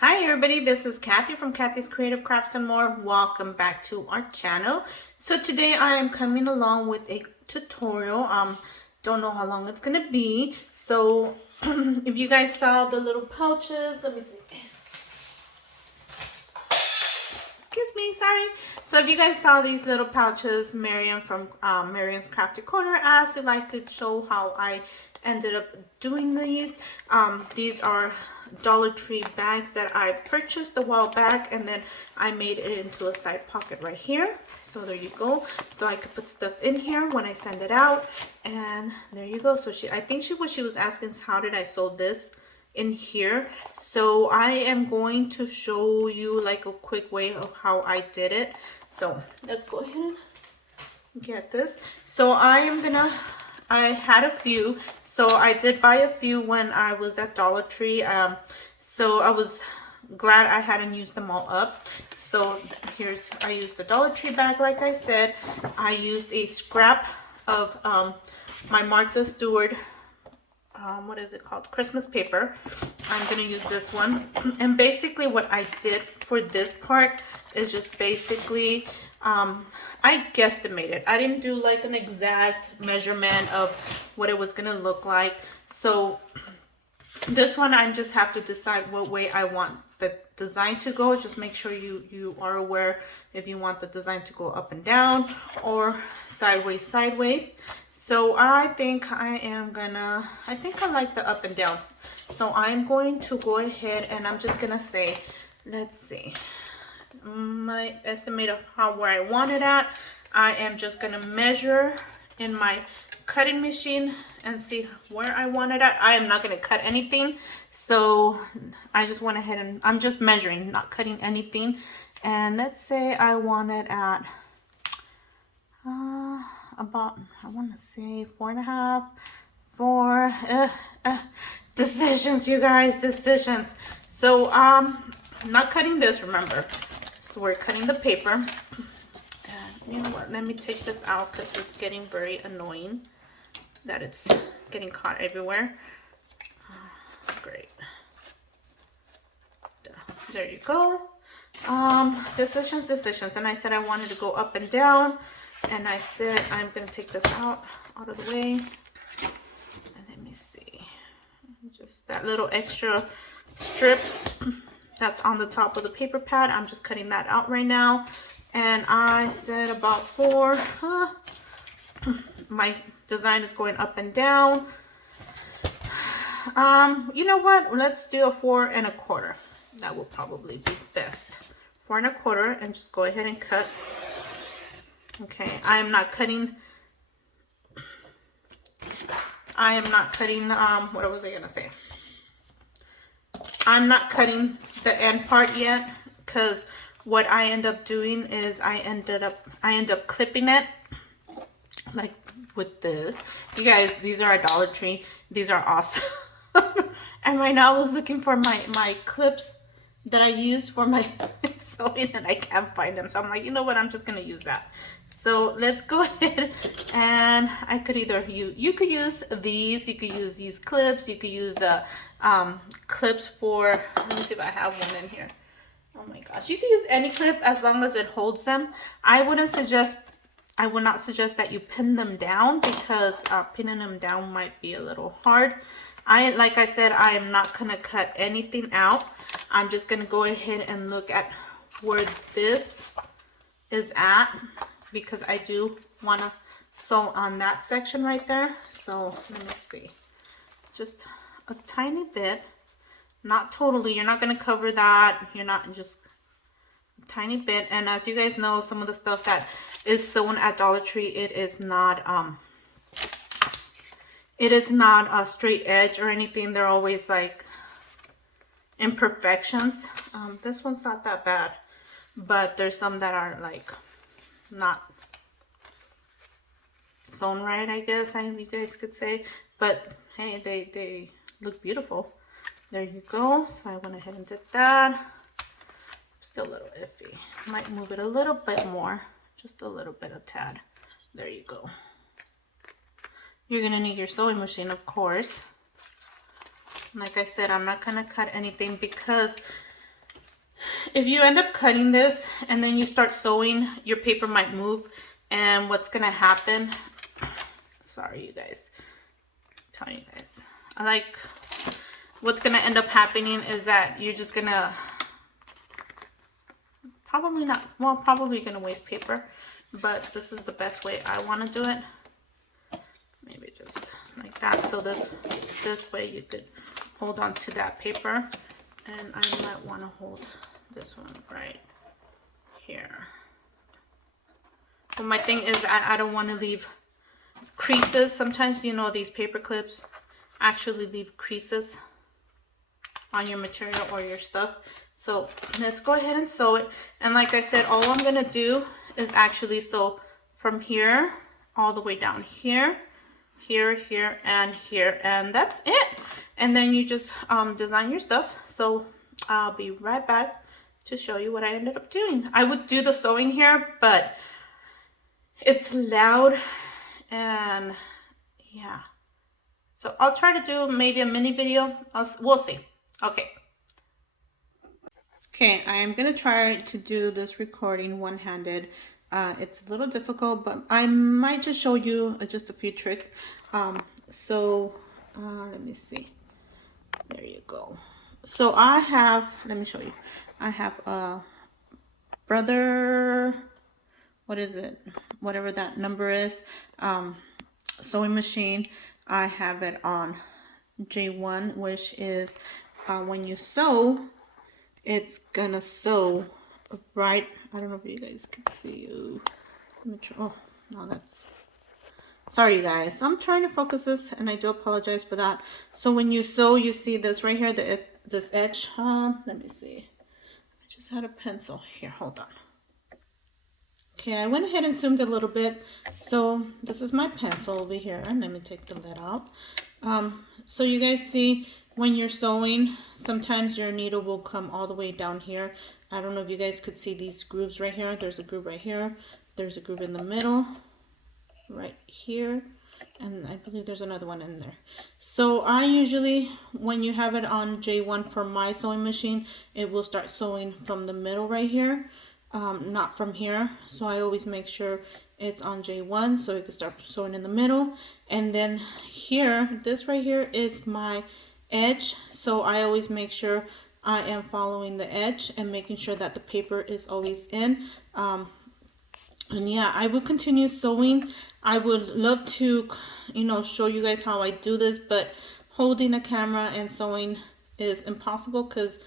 Hi everybody, this is Kathy from Kathy's Creative Crafts and More. Welcome back to our channel. So today I am coming along with a tutorial. Don't know how long it's gonna be. So if you guys saw the little pouches, let me see. Excuse me, sorry. So if you guys saw these little pouches, Marian from Marian's Crafty Corner asked if I could show how I ended up doing these. These are Dollar Tree bags that I purchased a while back, and then I made it into a side pocket right here. So there you go. So I could put stuff in here when I send it out, and there you go. So I think what she was asking is, how did I sew this in here? So I am going to show you like a quick way of how I did it. So let's go ahead and get this. So I had a few, so I did buy a few when I was at Dollar Tree. So I was glad I hadn't used them all up. So I used a Dollar Tree bag, like I said. I used a scrap of my Martha Stewart, what is it called, Christmas paper. I'm gonna use this one. And basically what I did for this part is just basically I guesstimated. I didn't do like an exact measurement of what it was gonna look like. So this one I just have to decide what way I want the design to go. Just make sure you are aware if you want the design to go up and down or sideways. So I think I like the up and down. So I'm going to go ahead and I'm just gonna say, let's see, my estimate of where I want it at. I am just gonna measure in my cutting machine and see where I want it at. I am not gonna cut anything, so I just went ahead and I'm just measuring, not cutting anything. And let's say I want it at about, I want to say 4.5, 4. Decisions, you guys, decisions. So not cutting this, remember. So we're cutting the paper. And you know what, let me take this out because it's getting very annoying that it's getting caught everywhere. Great. There you go. Decisions. And I said I wanted to go up and down. And I said I'm going to take this out of the way. And let me see. Just that little extra strip that's on the top of the paper pad, I'm just cutting that out right now. And I said about 4. My design is going up and down. You know what? Let's do a 4 1/4. That will probably be the best. 4 1/4, and just go ahead and cut. Okay, I am not cutting, what was I gonna say? I'm not cutting the end part yet, because what I end up doing is I end up clipping it like with this. You guys, these are at Dollar Tree. These are awesome. And right now I was looking for my clips that I use for my sewing, and I can't find them. So I'm like, you know what, I'm just gonna use that. So let's go ahead, and I could either you could use these, you could use these clips, you could use the clips for, let me see if I have one in here. Oh my gosh, you can use any clip as long as it holds them. I would not suggest that you pin them down, because pinning them down might be a little hard. Like I said, I am not gonna cut anything out. I'm just gonna go ahead and look at where this is at, because I do want to sew on that section right there. So let me see, just a tiny bit, not totally. You're not going to cover that. You're not, just a tiny bit. And as you guys know, some of the stuff that is sewn at Dollar Tree, it is not a straight edge or anything. They're always like imperfections. This one's not that bad, but there's some that are like not sewn right, I guess you guys could say. But hey, they look beautiful. There you go. So I went ahead and did that. Still a little iffy. Might move it a little bit more, just a little bit, a tad. There you go. You're gonna need your sewing machine, of course. Like I said, I'm not gonna cut anything, because If you end up cutting this and then you start sewing, your paper might move, and what's gonna happen, sorry you guys, I'm telling you guys, what's gonna end up happening is that you're just gonna probably gonna waste paper, but this is the best way I want to do it. Maybe just like that, so this way you could hold on to that paper, and I might want to hold this one right here. But my thing is I don't want to leave creases. Sometimes, you know, these paper clips actually leave creases on your material or your stuff. So let's go ahead and sew it. And like I said, all I'm gonna do is actually sew from here all the way down here, here, and here, and that's it. And then you just design your stuff. So I'll be right back to show you what I ended up doing. I would do the sewing here, but it's loud, and yeah. So I'll try to do maybe a mini video. We'll see. Okay. Okay, I am gonna try to do this recording one-handed. It's a little difficult, but I might just show you just a few tricks. Let me see. There you go. So I have, let me show you. I have a Brother, what is it? Whatever that number is, sewing machine. I have it on J1, which is when you sew, it's gonna sew right. I don't know if you guys can see. Oh, no, that's. Sorry, you guys. I'm trying to focus this, and I do apologize for that. So when you sew, you see this right here, this edge. Let me see. I just had a pencil here. Hold on. Okay, I went ahead and zoomed a little bit. So this is my pencil over here, and let me take the lid out. So you guys see when you're sewing, sometimes your needle will come all the way down here. I don't know if you guys could see these grooves right here. There's a groove right here. There's a groove in the middle, right here, and I believe there's another one in there. So I usually, when you have it on J1 for my sewing machine, it will start sewing from the middle right here, not from here. So I always make sure it's on J1 so it can start sewing in the middle. And then here, this right here is my edge, so I always make sure I am following the edge and making sure that the paper is always in. And yeah, I will continue sewing. I would love to, you know, show you guys how I do this, but holding a camera and sewing is impossible because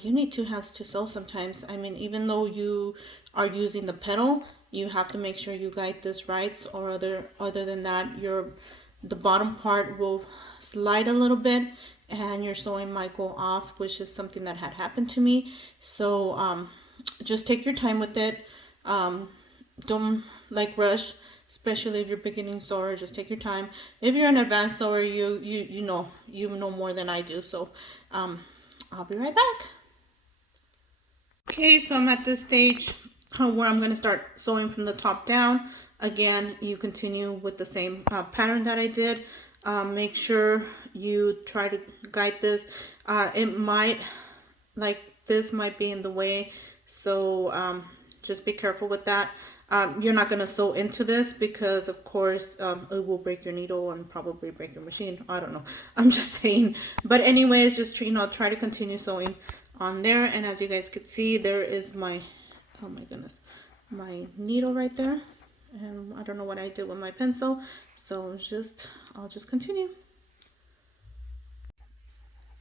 you need two hands to sew sometimes. I mean, even though you are using the pedal, you have to make sure you guide this right, or other than that, the bottom part will slide a little bit and your sewing might go off, which is something that had happened to me. So just take your time with it. Don't rush, especially if you're beginning sewer. Just take your time. If you're an advanced sewer, you know more than I do. So I'll be right back. Okay, so I'm at this stage where I'm going to start sewing from the top down. Again, you continue with the same pattern that I did. Make sure you try to guide this. It might, this might be in the way, so just be careful with that. You're not going to sew into this because, of course, it will break your needle and probably break your machine. I don't know. I'm just saying. But anyways, just try to continue sewing on there. And as you guys could see, there is my, oh my goodness, my needle right there. And I don't know what I did with my pencil, so I'll just continue.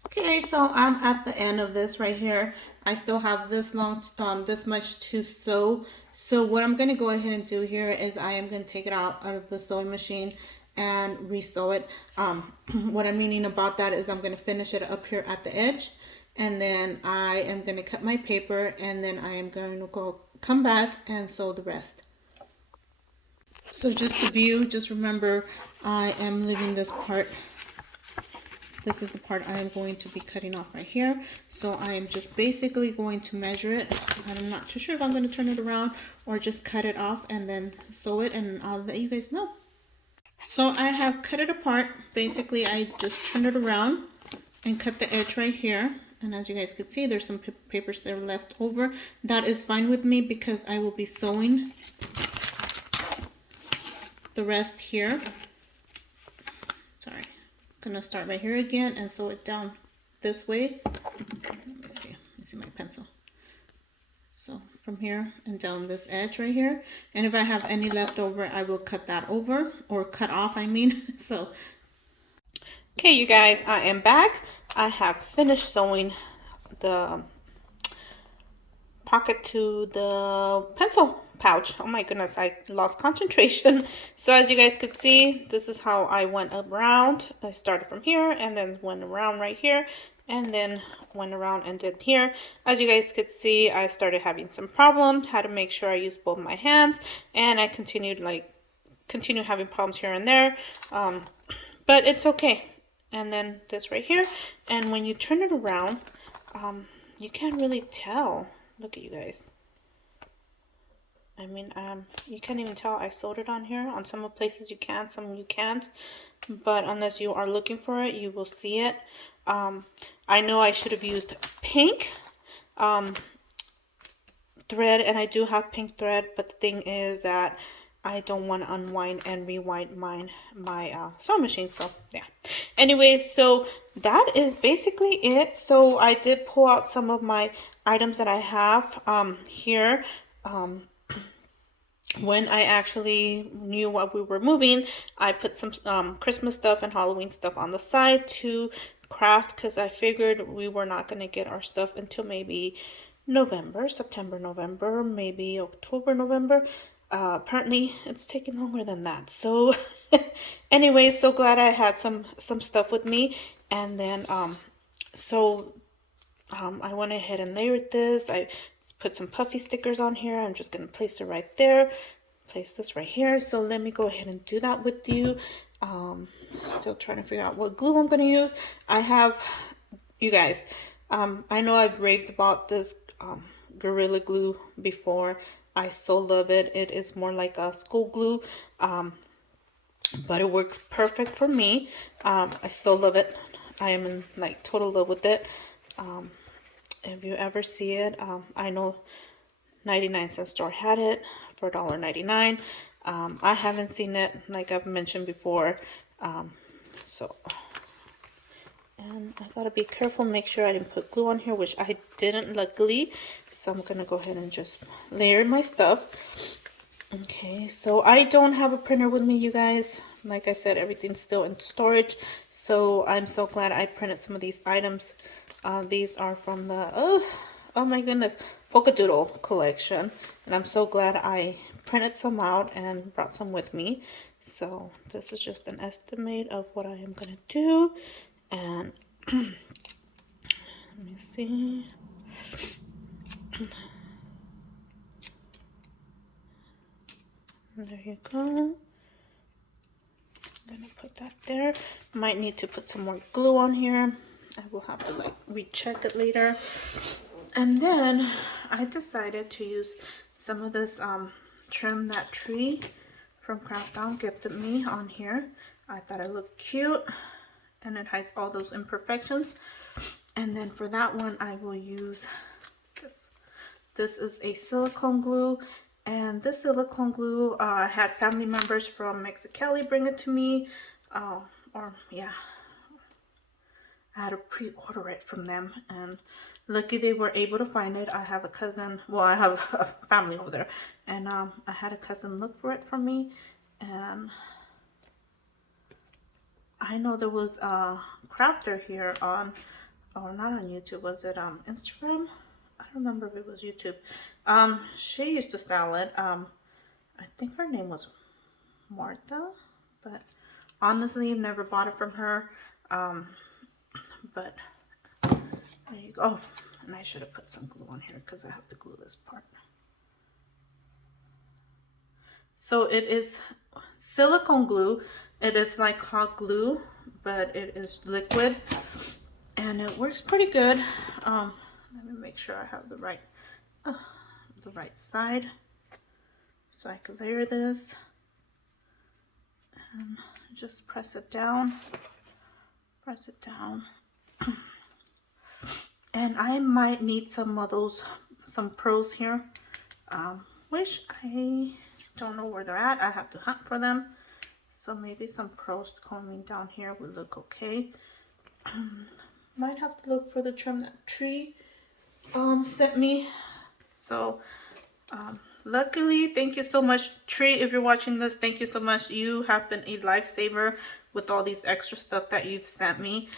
Okay, so I'm at the end of this right here. I still have this much to sew. So what I'm going to go ahead and do here is I am going to take it out of the sewing machine and re-sew it. What I'm meaning about that is I'm going to finish it up here at the edge, and then I am going to cut my paper, and then I am going to come back and sew the rest. So just to view, just remember I am leaving this part. This is the part I am going to be cutting off right here. So I am just basically going to measure it. I'm not too sure if I'm going to turn it around or just cut it off and then sew it, and I'll let you guys know. So I have cut it apart. Basically, I just turned it around and cut the edge right here. And as you guys can see, there's some papers that are left over. That is fine with me because I will be sewing the rest here. Sorry, I'm gonna start right here again and sew it down this way. Let me see my pencil. So from here and down this edge right here. And if I have any left over, I will cut that over, or cut off, I mean. So, okay, you guys, I am back. I have finished sewing the pocket to the pencil pouch. Oh my goodness, I lost concentration. So as you guys could see, this is how I went around. I started from here and then went around right here and then went around and did here. As you guys could see, I started having some problems, had to make sure I used both my hands, and I continued having problems here and there, but it's okay. And then this right here, and when you turn it around, you can't really tell. Look at you guys. I mean, you can't even tell I sewed it on here. On some places you can, some you can't. But unless you are looking for it, you will see it. I know I should have used pink thread, and I do have pink thread, but the thing is that I don't want to unwind and rewind my sewing machine. So yeah, anyways, so that is basically it. So I did pull out some of my items that I have here. When I actually knew what we were moving, I put some Christmas stuff and Halloween stuff on the side to craft, because I figured we were not going to get our stuff until maybe September, November, maybe October, November. Apparently it's taking longer than that. So anyways, so glad I had some stuff with me. And then I went ahead and layered this. I put some puffy stickers on here. I'm just going to place it right there. Place this right here. So let me go ahead and do that with you. Still trying to figure out what glue I'm going to use. I have, you guys, I know I've raved about this Gorilla Glue before. I so love it. It is more like a school glue, but it works perfect for me. I so love it. I am in like total love with it. If you ever see it, I know 99-cent store had it for $1.99. I haven't seen it, like I've mentioned before. And I gotta be careful, make sure I didn't put glue on here, which I didn't, luckily. So I'm gonna go ahead and just layer my stuff. Okay, so I don't have a printer with me, you guys. Like I said, everything's still in storage. So I'm so glad I printed some of these items. These are from the, oh my goodness, Polka Doodle collection. And I'm so glad I printed some out and brought some with me. So this is just an estimate of what I am gonna do. And let me see. There you go. I'm gonna put that there. Might need to put some more glue on here. I will have to like recheck it later. And then I decided to use some of this Trim That Tree from Craft Down gifted me on here. I thought it looked cute, and it has all those imperfections. And then for that one, I will use this. This is a silicone glue, and this silicone glue, I had family members from Mexicali bring it to me, yeah, I had to pre-order it from them, and lucky they were able to find it. I have a cousin, well, I have a family over there, and I had a cousin look for it for me, and I know there was a crafter here on, or not on YouTube, was it Instagram? I don't remember if it was YouTube. She used to style it. I think her name was Martha, but honestly, I've never bought it from her. But there you go. Oh, and I should have put some glue on here because I have to glue this part. So it is silicone glue. It is like hot glue, but it is liquid, and it works pretty good. Let me make sure I have the right side, so I can layer this and just press it down. And I might need some of those, some pros here, which I don't know where they're at. I have to hunt for them. So maybe some pros coming down here would look okay. Might have to look for the trim that Tree sent me. So luckily, thank you so much, Tree. If you're watching this, thank you so much. You have been a lifesaver with all these extra stuff that you've sent me.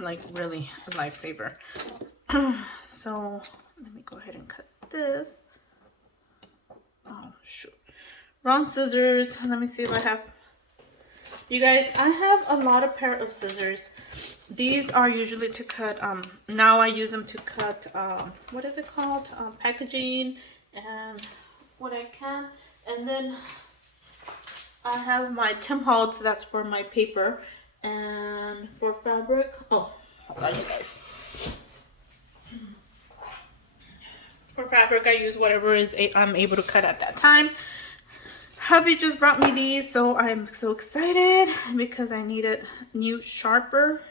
Like really a lifesaver. So let me go ahead and cut this. Oh shoot, wrong scissors. Let me see if I have, you guys, I have a lot of pair of scissors. These are usually to cut, now I use them to cut, what is it called, packaging and what I can. And then I have my Tim Holtz, that's for my paper. And for fabric, oh, hold on, you guys. For fabric, I use whatever I'm able to cut at that time. Hubby just brought me these, so I'm so excited because I needed new sharper,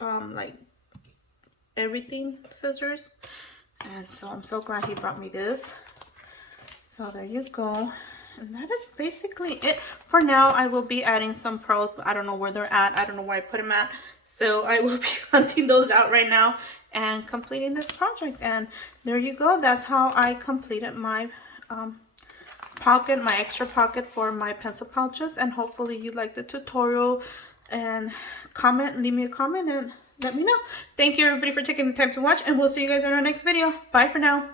like everything scissors, and so I'm so glad he brought me this. So there you go. And that is basically it for now. I will be adding some pros, but I don't know where they're at. I don't know where I put them at. So I will be hunting those out right now and completing this project. And there you go. That's how I completed my pocket, my extra pocket for my pencil pouches. And hopefully you liked the tutorial. And comment, leave me a comment and let me know. Thank you everybody for taking the time to watch. And we'll see you guys in our next video. Bye for now.